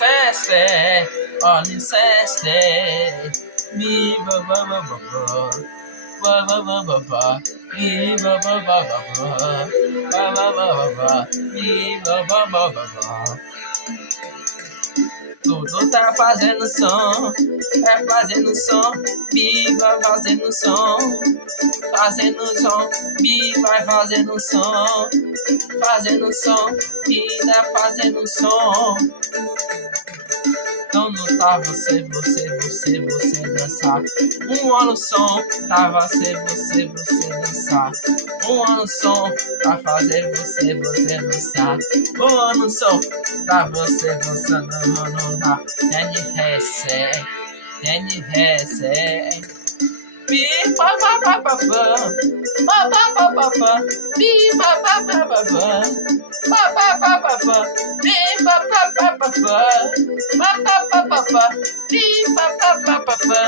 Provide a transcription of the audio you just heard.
licença, ó licença, mi ba ba ba ba ba ba ba ba ba, mi ba ba ba ba ba ba ba ba ba, mi ba ba ba ba ba. Tudo tá fazendo som, é fazendo som, mi vai fazendo som, mi vai fazendo som, mi tá fazendo som. Então não tá você dançar. No som, tá você dançar. No som, pra fazer você dançar. No som, pra você dançando na NRS. Pi pa pa pa pa pa, pi pa pa pa pa pa, pi pa pa pa pa, pi pa pa pa pa pa.